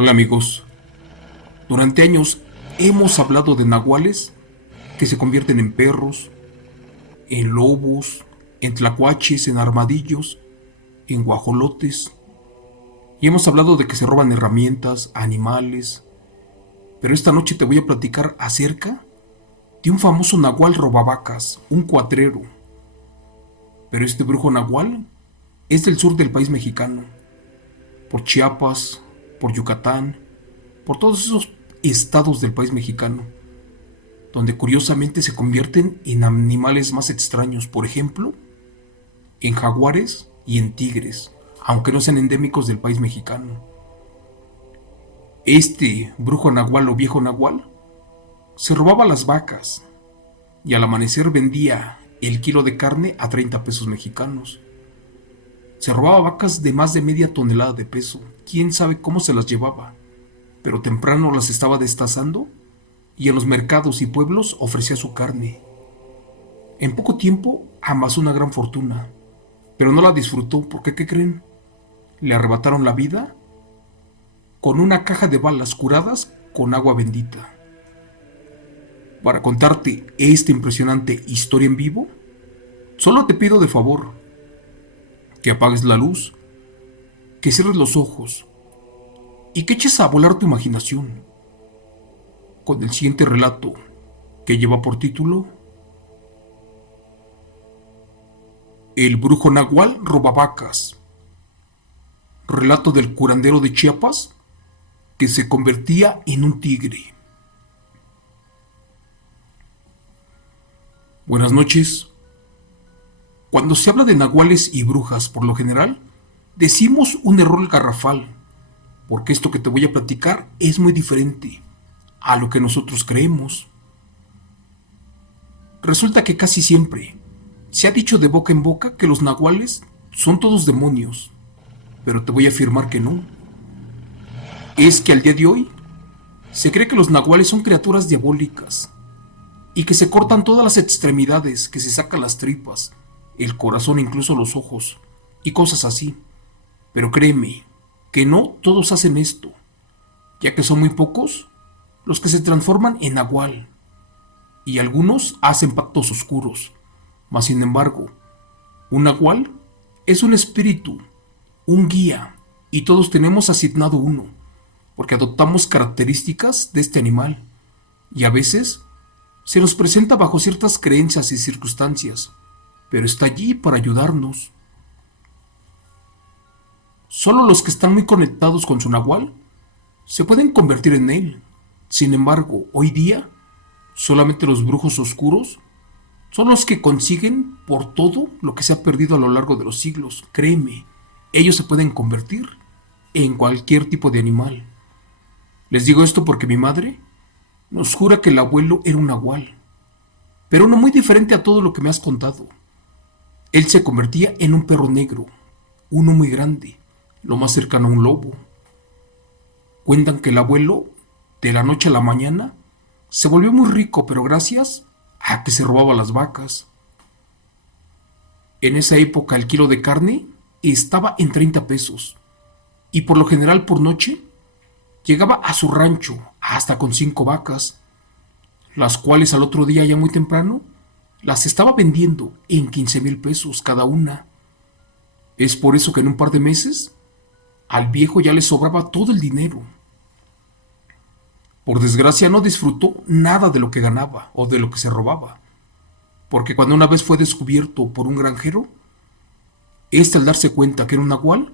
Hola amigos, durante años hemos hablado de nahuales que se convierten en perros, en lobos, en tlacuaches, en armadillos, en guajolotes, y hemos hablado de que se roban herramientas, animales, pero esta noche te voy a platicar acerca de un famoso nahual robavacas, un cuatrero. Pero este brujo nahual es del sur del país mexicano, por Chiapas, por Yucatán, por todos esos estados del país mexicano, donde curiosamente se convierten en animales más extraños, por ejemplo, en jaguares y en tigres, aunque no sean endémicos del país mexicano. Este brujo nahual o viejo nahual se robaba las vacas y al amanecer vendía el kilo de carne a 30 pesos mexicanos. Se robaba vacas de más de media tonelada de peso, quién sabe cómo se las llevaba, pero temprano las estaba destazando y en los mercados y pueblos ofrecía su carne. En poco tiempo amasó una gran fortuna, pero no la disfrutó porque, ¿qué creen? Le arrebataron la vida con una caja de balas curadas con agua bendita. Para contarte esta impresionante historia en vivo, solo te pido de favor que apagues la luz, que cierres los ojos y que eches a volar tu imaginación con el siguiente relato que lleva por título El brujo nahual robavacas. Relato del curandero de Chiapas que se convertía en un tigre. Buenas noches. Cuando se habla de nahuales y brujas, por lo general, decimos un error garrafal, porque esto que te voy a platicar es muy diferente a lo que nosotros creemos. Resulta que casi siempre se ha dicho de boca en boca que los nahuales son todos demonios, pero te voy a afirmar que no. Es que al día de hoy se cree que los nahuales son criaturas diabólicas y que se cortan todas las extremidades, que se sacan las tripas, el corazón, incluso los ojos y cosas así. Pero créeme que no todos hacen esto, ya que son muy pocos los que se transforman en nahual y algunos hacen pactos oscuros. Mas sin embargo, un nahual es un espíritu, un guía, y todos tenemos asignado uno, porque adoptamos características de este animal, y a veces se nos presenta bajo ciertas creencias y circunstancias, pero está allí para ayudarnos. Solo los que están muy conectados con su nahual se pueden convertir en él. Sin embargo, hoy día, solamente los brujos oscuros son los que consiguen por todo lo que se ha perdido a lo largo de los siglos. Créeme, ellos se pueden convertir en cualquier tipo de animal. Les digo esto porque mi madre nos jura que el abuelo era un nahual, pero uno muy diferente a todo lo que me has contado. Él se convertía en un perro negro, uno muy grande, lo más cercano a un lobo. Cuentan que el abuelo, de la noche a la mañana, se volvió muy rico, pero gracias a que se robaba las vacas. En esa época el kilo de carne estaba en 30 pesos, y por lo general por noche llegaba a su rancho hasta con 5 vacas, las cuales al otro día ya muy temprano las estaba vendiendo en 15,000 pesos cada una. Es por eso que en un par de meses al viejo ya le sobraba todo el dinero. Por desgracia no disfrutó nada de lo que ganaba o de lo que se robaba, porque cuando una vez fue descubierto por un granjero, este al darse cuenta que era un nahual,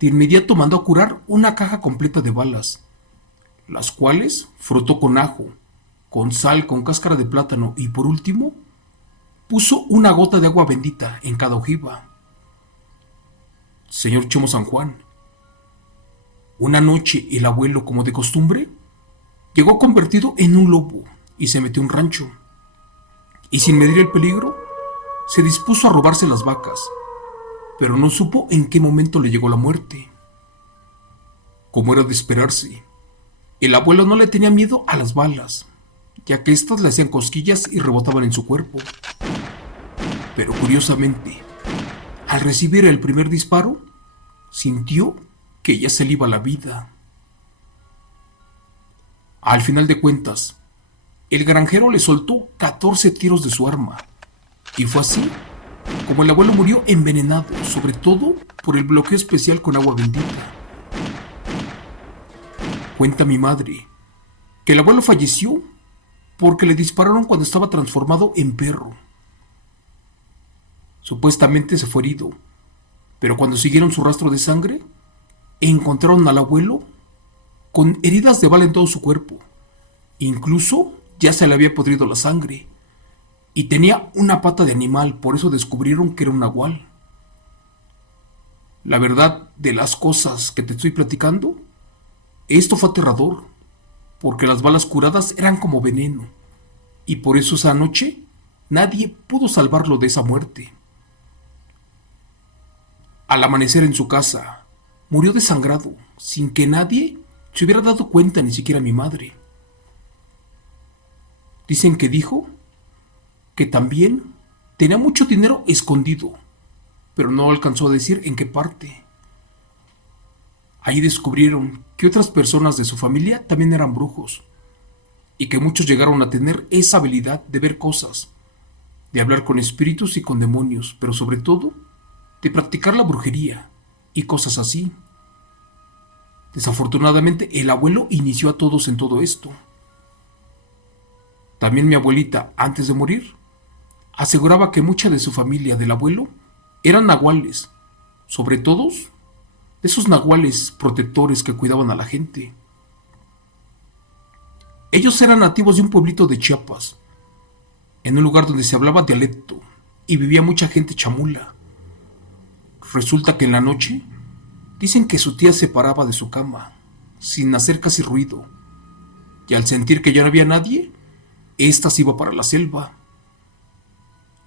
de inmediato mandó a curar una caja completa de balas, las cuales frotó con ajo, con sal, con cáscara de plátano y por último, puso una gota de agua bendita en cada ojiva. Señor Chemo San Juan, una noche el abuelo, como de costumbre, llegó convertido en un lobo y se metió a un rancho. Y sin medir el peligro, se dispuso a robarse las vacas, pero no supo en qué momento le llegó la muerte. Como era de esperarse, el abuelo no le tenía miedo a las balas, ya que éstas le hacían cosquillas y rebotaban en su cuerpo. Pero curiosamente, al recibir el primer disparo, sintió que ya se le iba la vida. Al final de cuentas, el granjero le soltó 14 tiros de su arma, y fue así como el abuelo murió envenenado, sobre todo por el bloqueo especial con agua bendita. Cuenta mi madre que el abuelo falleció porque le dispararon cuando estaba transformado en perro. Supuestamente se fue herido, pero cuando siguieron su rastro de sangre, encontraron al abuelo con heridas de bala en todo su cuerpo. Incluso ya se le había podrido la sangre y tenía una pata de animal, por eso descubrieron que era un nahual. La verdad de las cosas que te estoy platicando, esto fue aterrador, porque las balas curadas eran como veneno, y por eso esa noche nadie pudo salvarlo de esa muerte. Al amanecer en su casa, murió desangrado, sin que nadie se hubiera dado cuenta, ni siquiera mi madre. Dicen que dijo que también tenía mucho dinero escondido, pero no alcanzó a decir en qué parte. Ahí descubrieron que otras personas de su familia también eran brujos, y que muchos llegaron a tener esa habilidad de ver cosas, de hablar con espíritus y con demonios, pero sobre todo de practicar la brujería y cosas así. Desafortunadamente, el abuelo inició a todos en todo esto. También mi abuelita, antes de morir, aseguraba que mucha de su familia del abuelo eran nahuales, sobre todo esos nahuales protectores que cuidaban a la gente. Ellos eran nativos de un pueblito de Chiapas, en un lugar donde se hablaba dialecto y vivía mucha gente chamula. Resulta que en la noche dicen que su tía se paraba de su cama, sin hacer casi ruido, y al sentir que ya no había nadie, ésta se iba para la selva.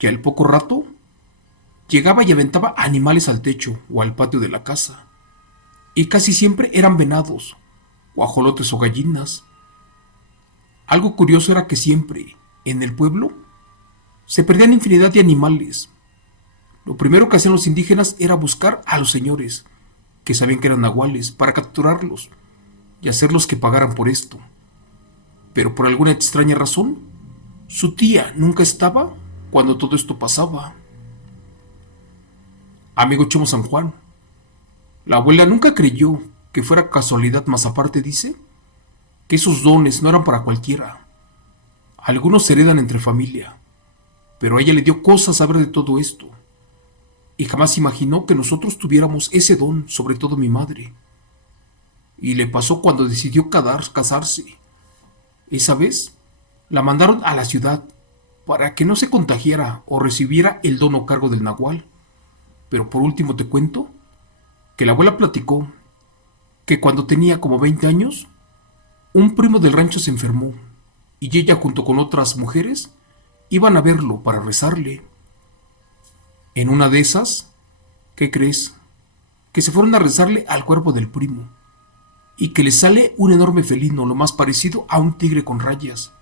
Y al poco rato, llegaba y aventaba animales al techo o al patio de la casa, y casi siempre eran venados, guajolotes o gallinas. Algo curioso era que siempre, en el pueblo, se perdían infinidad de animales. Lo primero que hacían los indígenas era buscar a los señores, que sabían que eran nahuales, para capturarlos y hacerlos que pagaran por esto. Pero por alguna extraña razón, su tía nunca estaba cuando todo esto pasaba. Amigo Chomo San Juan, la abuela nunca creyó que fuera casualidad, más aparte dice que esos dones no eran para cualquiera. Algunos se heredan entre familia, pero a ella le dio cosa saber de todo esto, y jamás imaginó que nosotros tuviéramos ese don, sobre todo mi madre. Y le pasó cuando decidió casarse. Esa vez la mandaron a la ciudad para que no se contagiara o recibiera el don o cargo del nahual. Pero por último te cuento que la abuela platicó que cuando tenía como 20 años, un primo del rancho se enfermó y ella junto con otras mujeres iban a verlo para rezarle. En una de esas, ¿qué crees? Que se fueron a rezarle al cuerpo del primo y que le sale un enorme felino, lo más parecido a un tigre con rayas,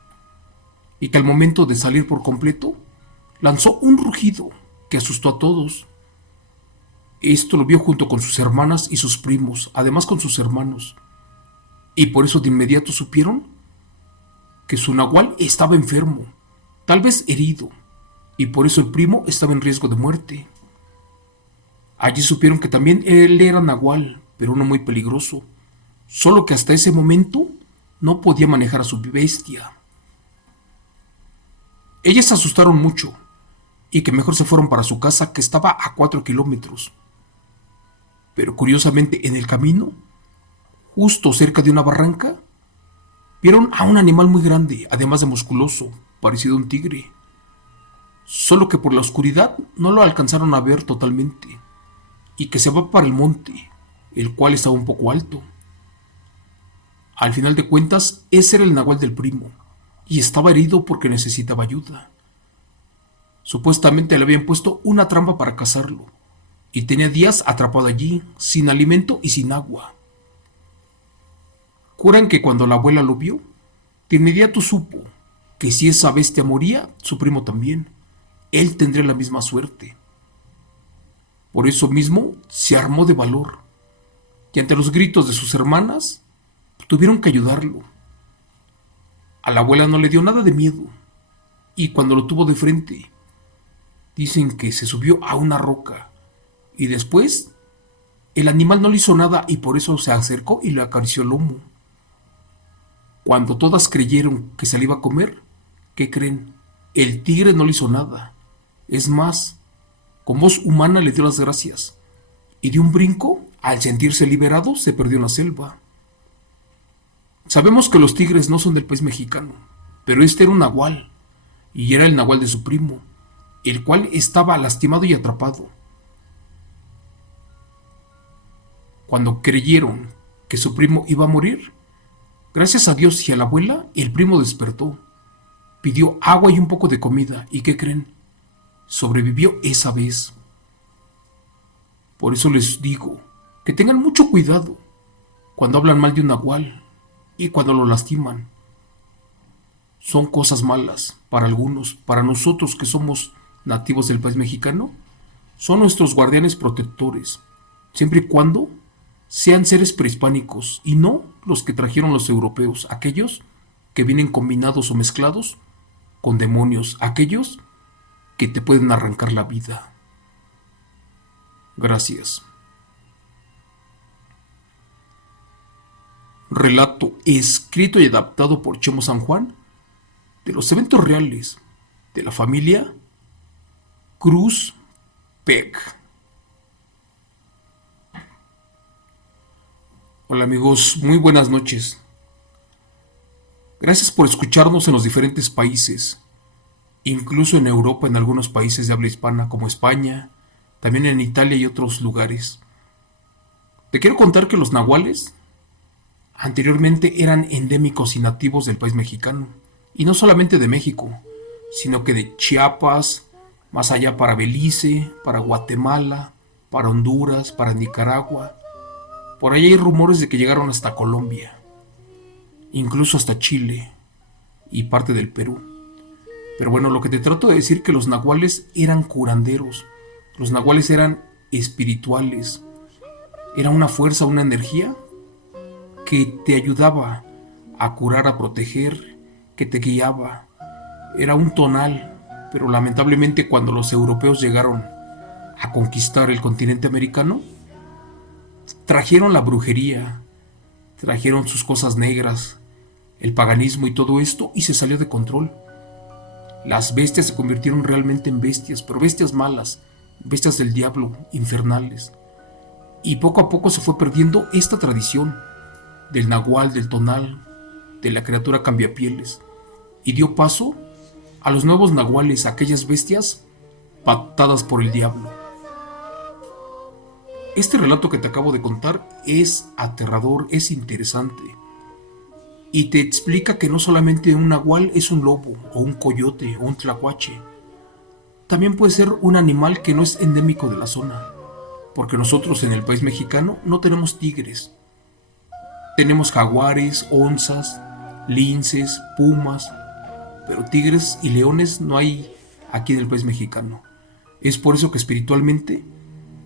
y que al momento de salir por completo, lanzó un rugido que asustó a todos. Esto lo vio junto con sus hermanas y sus primos, además con sus hermanos, y por eso de inmediato supieron que su nahual estaba enfermo, tal vez herido, y por eso el primo estaba en riesgo de muerte. Allí supieron que también él era nahual, pero uno muy peligroso, solo que hasta ese momento no podía manejar a su bestia. Ellas se asustaron mucho, y que mejor se fueron para su casa, que estaba a 4 kilómetros. Pero curiosamente en el camino, justo cerca de una barranca, vieron a un animal muy grande, además de musculoso, parecido a un tigre. Solo que por la oscuridad no lo alcanzaron a ver totalmente, y que se va para el monte, el cual estaba un poco alto. Al final de cuentas, ese era el nahual del primo, y estaba herido porque necesitaba ayuda. Supuestamente le habían puesto una trampa para cazarlo, y tenía días atrapado allí, sin alimento y sin agua. Juran que cuando la abuela lo vio, de inmediato supo que si esa bestia moría, su primo también. Él tendría la misma suerte. Por eso mismo se armó de valor, y ante los gritos de sus hermanas, tuvieron que ayudarlo. A la abuela no le dio nada de miedo, y cuando lo tuvo de frente, dicen que se subió a una roca, y después el animal no le hizo nada y por eso se acercó y le acarició el lomo. Cuando todas creyeron que se le iba a comer, ¿qué creen? El tigre no le hizo nada. Es más, con voz humana le dio las gracias, y de un brinco, al sentirse liberado, se perdió en la selva. Sabemos que los tigres no son del país mexicano, pero este era un nahual, y era el nahual de su primo, el cual estaba lastimado y atrapado. Cuando creyeron que su primo iba a morir, gracias a Dios y a la abuela, el primo despertó, pidió agua y un poco de comida, ¿y qué creen? Sobrevivió esa vez. Por eso les digo que tengan mucho cuidado cuando hablan mal de un nahual y cuando lo lastiman. Son cosas malas para algunos, para nosotros que somos nativos del país mexicano, son nuestros guardianes protectores, siempre y cuando sean seres prehispánicos y no los que trajeron los europeos, aquellos que vienen combinados o mezclados con demonios, aquellos que te pueden arrancar la vida. Gracias. Relato escrito y adaptado por Chemo San Juan de los eventos reales de la familia Cruz Peck. Hola amigos, muy buenas noches. Gracias por escucharnos en los diferentes países, incluso en Europa, en algunos países de habla hispana como España, también en Italia y otros lugares. Te quiero contar que los nahuales anteriormente eran endémicos y nativos del país mexicano, y no solamente de México, sino que de Chiapas, más allá para Belice, para Guatemala, para Honduras, para Nicaragua. Por ahí hay rumores de que llegaron hasta Colombia, incluso hasta Chile y parte del Perú. Pero bueno, lo que te trato de decir es que los nahuales eran curanderos, los nahuales eran espirituales, era una fuerza, una energía que te ayudaba a curar, a proteger, que te guiaba. Era un tonal, pero lamentablemente cuando los europeos llegaron a conquistar el continente americano, trajeron la brujería, trajeron sus cosas negras, el paganismo y todo esto, y se salió de control. Las bestias se convirtieron realmente en bestias, pero bestias malas, bestias del diablo, infernales. Y poco a poco se fue perdiendo esta tradición del nahual, del tonal, de la criatura cambiapieles, y dio paso a los nuevos nahuales, aquellas bestias pactadas por el diablo. Este relato que te acabo de contar es aterrador, es interesante, y te explica que no solamente un nahual es un lobo, o un coyote, o un tlacuache. También puede ser un animal que no es endémico de la zona, porque nosotros en el país mexicano no tenemos tigres. Tenemos jaguares, onzas, linces, pumas, pero tigres y leones no hay aquí en el país mexicano. Es por eso que espiritualmente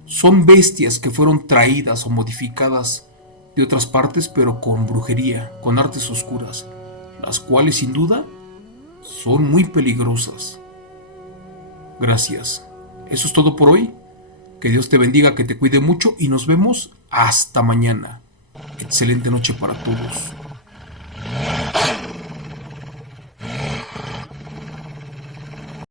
son bestias que fueron traídas o modificadas de otras partes, pero con brujería, con artes oscuras, las cuales sin duda son muy peligrosas. Gracias. Eso es todo por hoy. Que Dios te bendiga, que te cuide mucho y nos vemos hasta mañana. Excelente noche para todos.